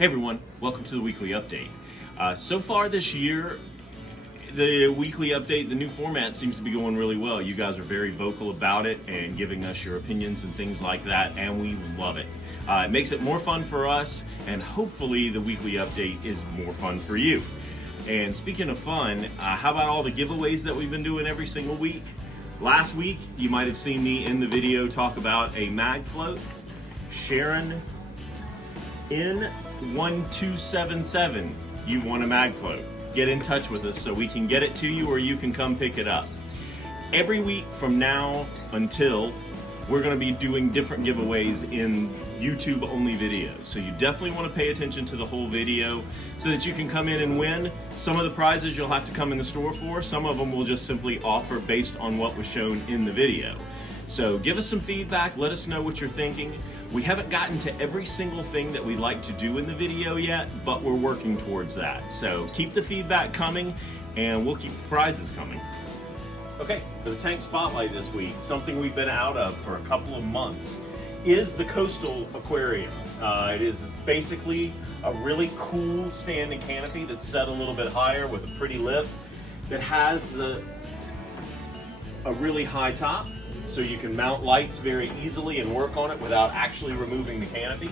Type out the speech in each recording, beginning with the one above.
Hey everyone, welcome to the weekly update. So far this year, the weekly update, the new format seems to be going really well. You guys are very vocal about it and giving us your opinions and things like that, and we love it. It makes it more fun for us, and hopefully the weekly update is more fun for you. And speaking of fun, how about all the giveaways that we've been doing every single week? Last week, you might have seen me in the video talk about a mag float. Sharon N1277, you want a mag float. Get in touch with us so we can get it to you, or you can come pick it up. Every week from now until, we're going to be doing different giveaways in YouTube only videos. So you definitely want to pay attention to the whole video so that you can come in and win. Some of the prizes you'll have to come in the store for. Some of them we'll just simply offer based on what was shown in the video. So give us some feedback, let us know what you're thinking. We haven't gotten to every single thing that we'd like to do in the video yet, but we're working towards that. So keep the feedback coming and we'll keep the prizes coming. Okay, for the tank spotlight this week, something we've been out of for a couple of months is the coastal aquarium. It is basically a really cool standing canopy that's set a little bit higher with a pretty lip that has a really high top, so you can mount lights very easily and work on it without actually removing the canopy.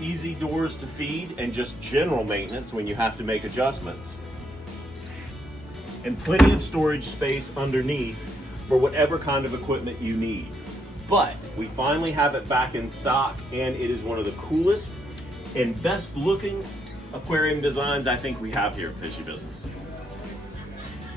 Easy doors to feed and just general maintenance when you have to make adjustments. And plenty of storage space underneath for whatever kind of equipment you need. But we finally have it back in stock, and it is one of the coolest and best looking aquarium designs I think we have here at Fishy Business.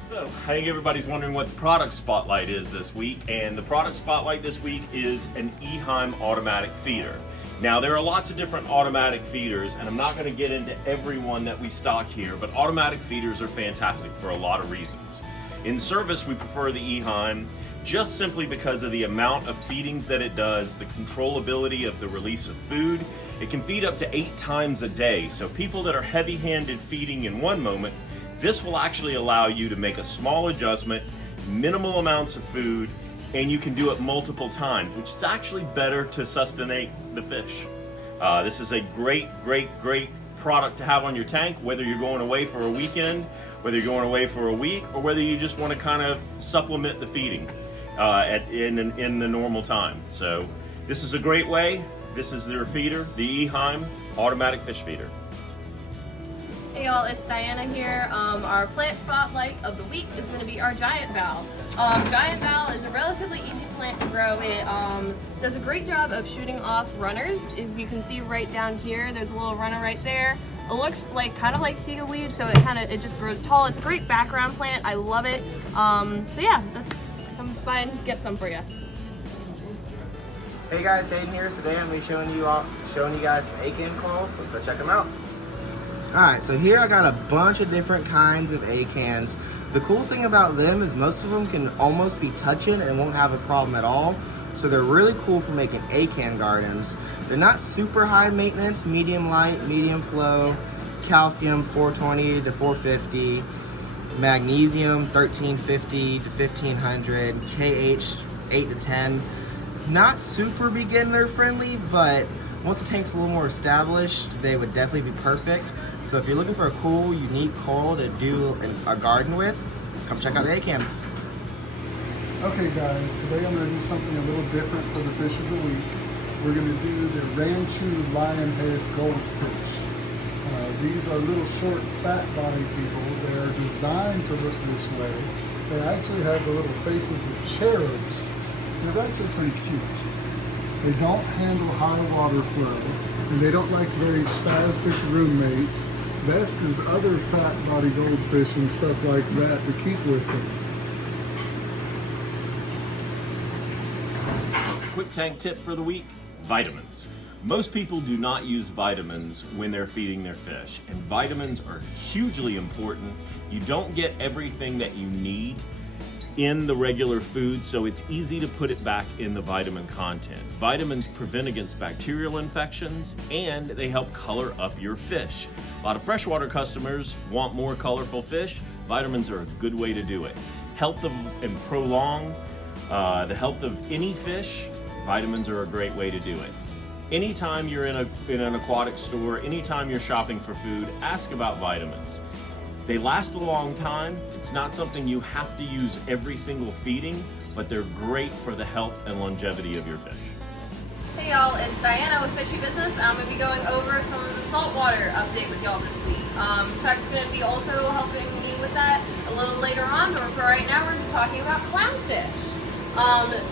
So, I think everybody's wondering what the product spotlight is this week, and the product spotlight this week is an E-Heim automatic feeder. Now, there are lots of different automatic feeders, and I'm not going to get into every one that we stock here, but automatic feeders are fantastic for a lot of reasons. In service, we prefer the E-Heim just simply because of the amount of feedings that it does, the controllability of the release of food. It can feed up to 8 times a day, so people that are heavy-handed feeding in one moment, this will actually allow you to make a small adjustment, minimal amounts of food, and you can do it multiple times, which is actually better to sustain the fish. This is a great product to have on your tank, whether you're going away for a weekend, whether you're going away for a week, or whether you just want to kind of supplement the feeding in the normal time. So this is a great way. This is their feeder, the E-Heim automatic fish feeder. Hey y'all, it's Diana here. Our plant spotlight of the week is going to be our giant val. Giant val is a relatively easy plant to grow. It does a great job of shooting off runners. As you can see right down here, there's a little runner right there. It looks like kind of like seaweed, so it just grows tall. It's a great background plant. I love it. So yeah, come by and get some for you. Hey guys, Hayden here. Today I'm going to be showing you guys some acan corals. Let's go check them out. Alright, so here I got a bunch of different kinds of acans. The cool thing about them is most of them can almost be touching and won't have a problem at all. So they're really cool for making acan gardens. They're not super high maintenance, medium light, medium flow, calcium 420 to 450, magnesium 1350 to 1500, KH 8 to 10. Not super beginner friendly, but once the tank's a little more established, they would definitely be perfect. So if you're looking for a cool, unique coral to do a garden with, come check out the acans. Okay guys, today I'm going to do something a little different for the fish of the week. We're going to do the Ranchu lionhead goldfish. These are little short fat body people. They are designed to look this way. They actually have the little faces of cherubs. They're actually pretty cute. They don't handle high water flow, and they don't like very spastic roommates. Best is other fat body goldfish and stuff like that to keep with them. Quick tank tip for the week, vitamins. Most people do not use vitamins when they're feeding their fish, and vitamins are hugely important. You don't get everything that you need in the regular food, so it's easy to put it back in the vitamin content. Vitamins prevent against bacterial infections, and they help color up your fish. A lot of freshwater customers want more colorful fish. Vitamins are a good way to do it. Health of and prolong the health of any fish, vitamins are a great way to do it. Anytime you're in an aquatic store, anytime you're shopping for food, ask about vitamins. They last a long time. It's not something you have to use every single feeding, but they're great for the health and longevity of your fish. Hey y'all, it's Diana with Fishy Business. I'm going to be going over some of the saltwater update with y'all this week. Chuck's going to be also helping me with that a little later on, but for right now we're going to be talking about clownfish.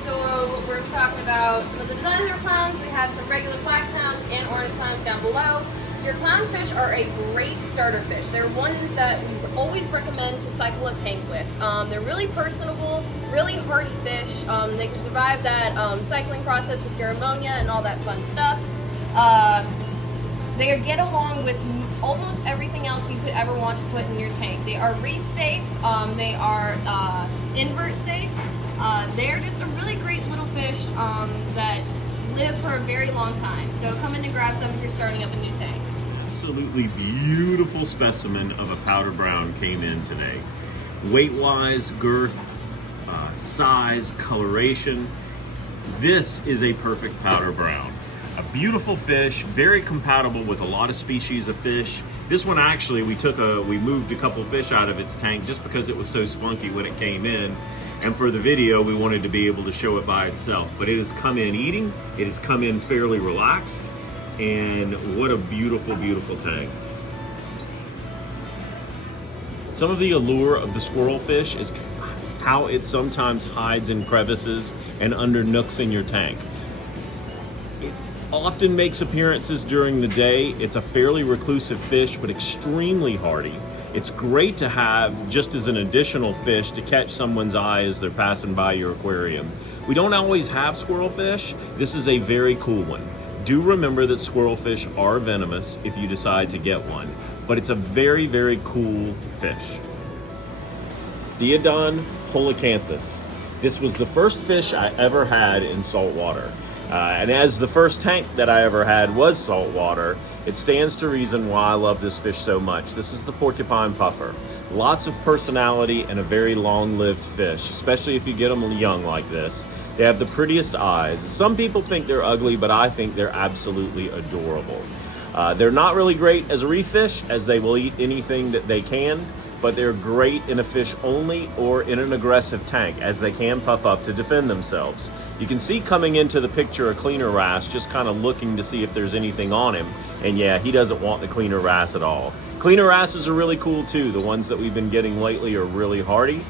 So we're talking about some of the designer clowns. We have some regular black clowns and orange clowns down below. Your clownfish are a great starter fish. They're ones that we always recommend to cycle a tank with. They're really personable, really hardy fish. They can survive that cycling process with your ammonia and all that fun stuff. They get along with almost everything else you could ever want to put in your tank. They are reef safe. They are invert safe. They're just a really great little fish that live for a very long time. So come in and grab some if you're starting up a new tank. Absolutely beautiful specimen of a powder brown came in today. Weight-wise, girth, size, coloration. This is a perfect powder brown. A beautiful fish, very compatible with a lot of species of fish. This one actually, we moved a couple fish out of its tank just because it was so spunky when it came in. And for the video, we wanted to be able to show it by itself. But it has come in eating, it has come in fairly relaxed, and what a beautiful, beautiful tank. Some of the allure of the squirrelfish is how it sometimes hides in crevices and under nooks in your tank. It often makes appearances during the day. It's a fairly reclusive fish, but extremely hardy. It's great to have just as an additional fish to catch someone's eye as they're passing by your aquarium. We don't always have squirrelfish. This is a very cool one. Do remember that squirrelfish are venomous if you decide to get one, but it's a very, very cool fish. Diodon polycanthus. This was the first fish I ever had in saltwater. And as the first tank that I ever had was saltwater, it stands to reason why I love this fish so much. This is the porcupine puffer. Lots of personality and a very long-lived fish, especially if you get them young like this. They have the prettiest eyes. Some people think they're ugly, but I think they're absolutely adorable. They're not really great as a reef fish, as they will eat anything that they can, but they're great in a fish only or in an aggressive tank, as they can puff up to defend themselves. You can see coming into the picture a cleaner wrasse, just kind of looking to see if there's anything on him. And yeah, he doesn't want the cleaner wrasse at all. Cleaner wrasses are really cool too. The ones that we've been getting lately are really hardy,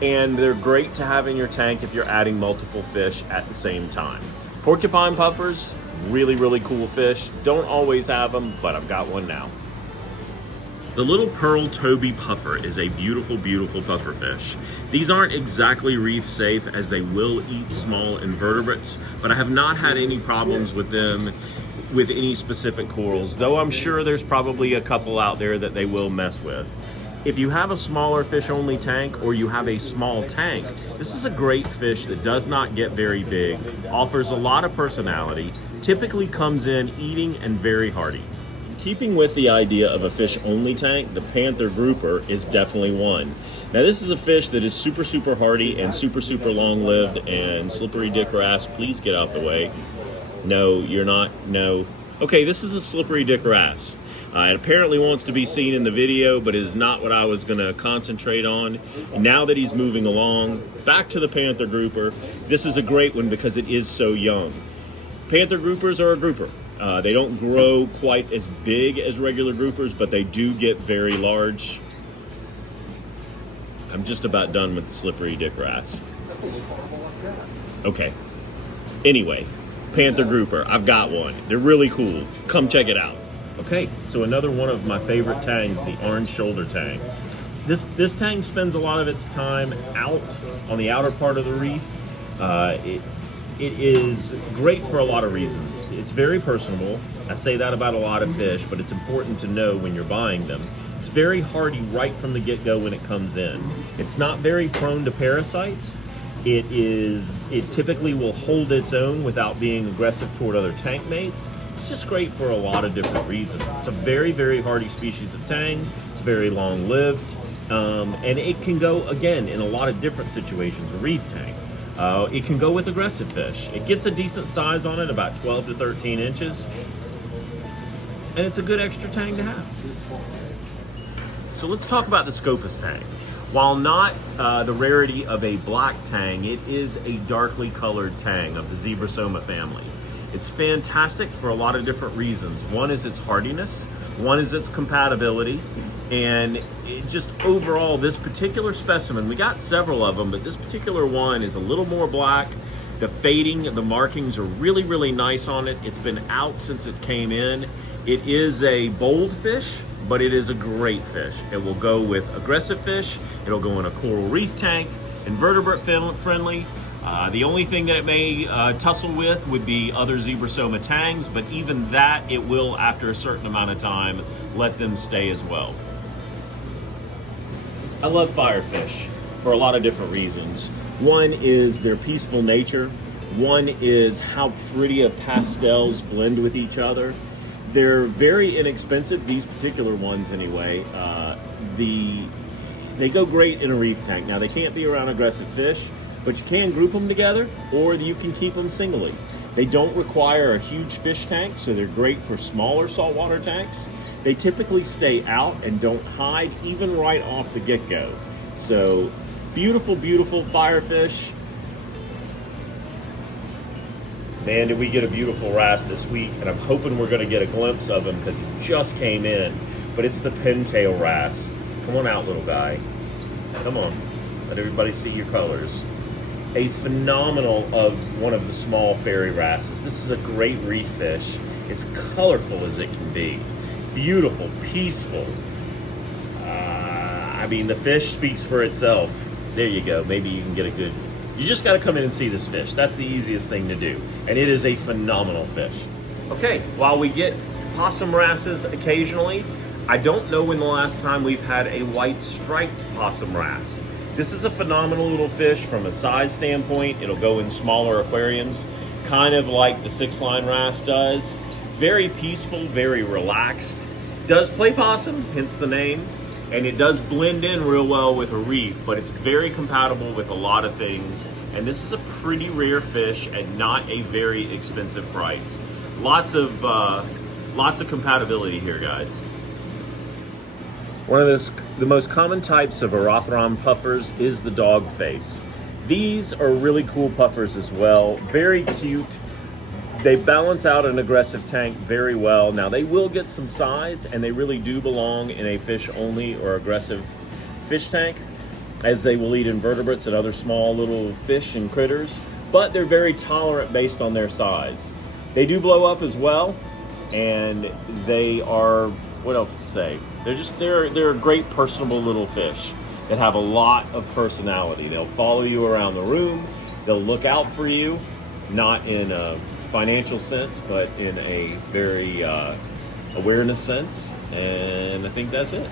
and they're great to have in your tank if you're adding multiple fish at the same time. Porcupine puffers, really, really cool fish. Don't always have them, but I've got one now. The little pearl Toby puffer is a beautiful, beautiful puffer fish. These aren't exactly reef safe, as they will eat small invertebrates, but I have not had any problems with them with any specific corals, though I'm sure there's probably a couple out there that they will mess with. If you have a smaller fish only tank, or you have a small tank, this is a great fish that does not get very big, offers a lot of personality, typically comes in eating, and very hardy. Keeping with the idea of a fish only tank, the panther grouper is definitely one. Now this is a fish that is super, super hardy and super, super long lived. And slippery dick wrasse, please get out the way. No, you're not. No. Okay, this is a slippery dick wrasse. It apparently wants to be seen in the video, but is not what I was going to concentrate on. Now that he's moving along, back to the panther grouper. This is a great one because it is so young. Panther groupers are a grouper. They don't grow quite as big as regular groupers, but they do get very large. I'm just about done with the slippery dick wrasse. Okay. Anyway, panther grouper. I've got one. They're really cool. Come check it out. Okay, so another one of my favorite tangs, the orange shoulder tang. This tang spends a lot of its time out on the outer part of the reef. It is great for a lot of reasons. It's very personable. I say that about a lot of fish, but it's important to know when you're buying them. It's very hardy right from the get-go when it comes in. It's not very prone to parasites. It typically will hold its own without being aggressive toward other tank mates. It's just great for a lot of different reasons. It's a very, very hardy species of tang. It's very long-lived, and it can go, again, in a lot of different situations, a reef tank. It can go with aggressive fish. It gets a decent size on it, about 12 to 13 inches. And it's a good extra tang to have. So let's talk about the Scopus tang. While not the rarity of a black tang, it is a darkly colored tang of the Zebrasoma family. It's fantastic for a lot of different reasons. One is its hardiness, one is its compatibility, and just overall, this particular specimen, we got several of them, but this particular one is a little more black. The fading, the markings are really, really nice on it. It's been out since it came in. It is a bold fish, but it is a great fish. It will go with aggressive fish. It'll go in a coral reef tank, invertebrate friendly. The only thing that it may tussle with would be other Zebrasoma tangs, but even that it will, after a certain amount of time, let them stay as well. I love firefish for a lot of different reasons. One is their peaceful nature. One is how pretty of pastels blend with each other. They're very inexpensive, these particular ones anyway. They go great in a reef tank. Now, they can't be around aggressive fish, but you can group them together, or you can keep them singly. They don't require a huge fish tank, so they're great for smaller saltwater tanks. They typically stay out and don't hide, even right off the get-go. So, beautiful, beautiful firefish. Man, did we get a beautiful wrasse this week, and I'm hoping we're gonna get a glimpse of him because he just came in. But it's the pintail wrasse. Come on out, little guy. Come on, let everybody see your colors. A phenomenal of one of the small fairy wrasses. This is a great reef fish. It's colorful as it can be. Beautiful, peaceful. I mean, the fish speaks for itself. There you go, maybe you can get a good, you just gotta come in and see this fish. That's the easiest thing to do. And it is a phenomenal fish. Okay, while we get possum wrasses occasionally, I don't know when the last time we've had a white striped possum wrasse. This is a phenomenal little fish from a size standpoint. It'll go in smaller aquariums, kind of like the 6-line wrasse does. Very peaceful, very relaxed. Does play possum, hence the name, and it does blend in real well with a reef, but it's very compatible with a lot of things. And this is a pretty rare fish at not a very expensive price. Lots of compatibility here, guys. One of the most common types of Orothoron puffers is the dog face. These are really cool puffers as well. Very cute. They balance out an aggressive tank very well. Now, they will get some size, and they really do belong in a fish only or aggressive fish tank, as they will eat invertebrates and other small little fish and critters, but they're very tolerant based on their size. They do blow up as well, and they are, what else to say? They're a great personable little fish that have a lot of personality. They'll follow you around the room. They'll look out for you, not in a financial sense, but in a very awareness sense. And I think that's it.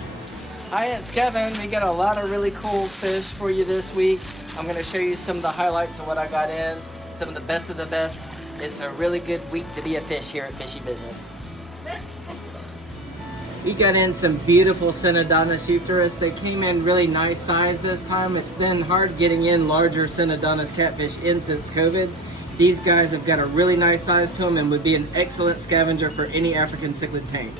Hi, it's Kevin. We got a lot of really cool fish for you this week. I'm going to show you some of the highlights of what I got in, some of the best of the best. It's a really good week to be a fish here at Fishy Business. We got in some beautiful Synodontis euphorus. They came in really nice size this time. It's been hard getting in larger Synodontis catfish in since COVID. These guys have got a really nice size to them and would be an excellent scavenger for any African cichlid tank.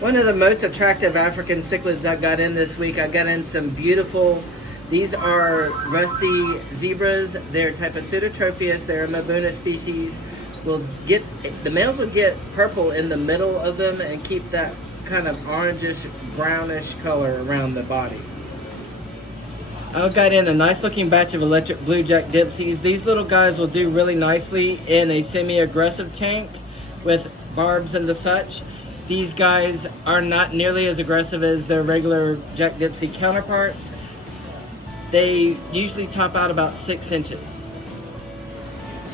One of the most attractive African cichlids I got in this week, I got in some beautiful, these are rusty zebras. They're a type of Pseudotropheus. They're a Mabuna species. The males will get purple in the middle of them and keep that kind of orangish, brownish color around the body. I got in a nice looking batch of electric blue jack dipsies. These little guys will do really nicely in a semi-aggressive tank with barbs and the such. These guys are not nearly as aggressive as their regular jack dipsy counterparts. They usually top out about 6 inches.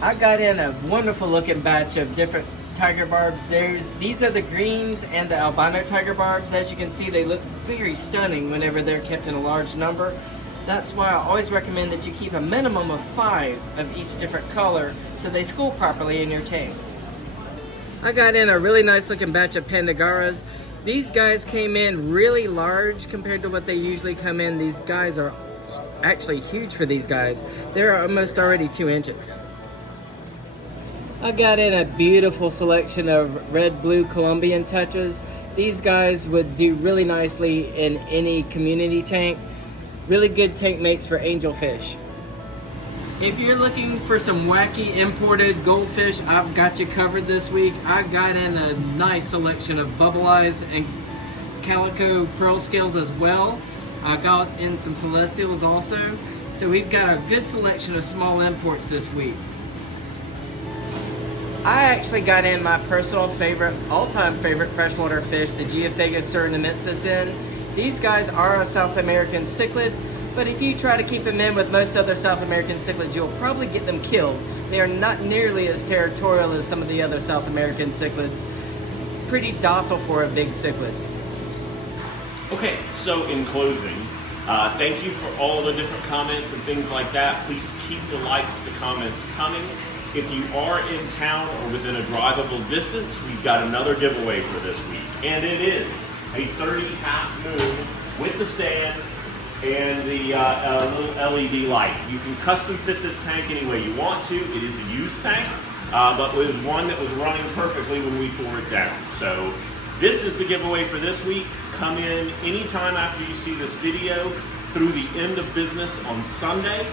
I got in a wonderful looking batch of different tiger barbs. These are the greens and the albino tiger barbs. As you can see, they look very stunning whenever they're kept in a large number. That's why I always recommend that you keep a minimum of 5 of each different color so they school properly in your tank. I got in a really nice looking batch of Pandagaras. These guys came in really large compared to what they usually come in. These guys are actually huge for these guys. They're almost already 2 inches. I got in a beautiful selection of red-blue Colombian touches. These guys would do really nicely in any community tank. Really good tank mates for angelfish. If you're looking for some wacky imported goldfish, I've got you covered this week. I got in a nice selection of bubble eyes and calico pearl scales as well. I got in some celestials also. So we've got a good selection of small imports this week. I actually got in my personal favorite, all-time favorite freshwater fish, the Geophagus surinamensis in. These guys are a South American cichlid, but if you try to keep them in with most other South American cichlids, you'll probably get them killed. They are not nearly as territorial as some of the other South American cichlids. Pretty docile for a big cichlid. Okay, so in closing, thank you for all the different comments and things like that. Please keep the likes, the comments coming. If you are in town or within a drivable distance, we've got another giveaway for this week. And it is a 30 half moon with the stand and the little LED light. You can custom fit this tank any way you want to. It is a used tank, but was one that was running perfectly when we tore it down. So this is the giveaway for this week. Come in anytime after you see this video through the end of business on Sunday.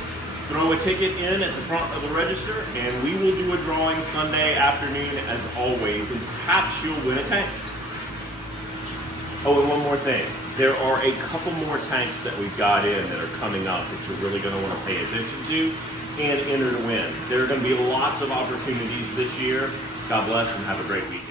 Throw a ticket in at the front of the register, and we will do a drawing Sunday afternoon as always, and perhaps you'll win a tank. Oh, and one more thing. There are a couple more tanks that we've got in that are coming up that you're really going to want to pay attention to and enter to win. There are going to be lots of opportunities this year. God bless and have a great week.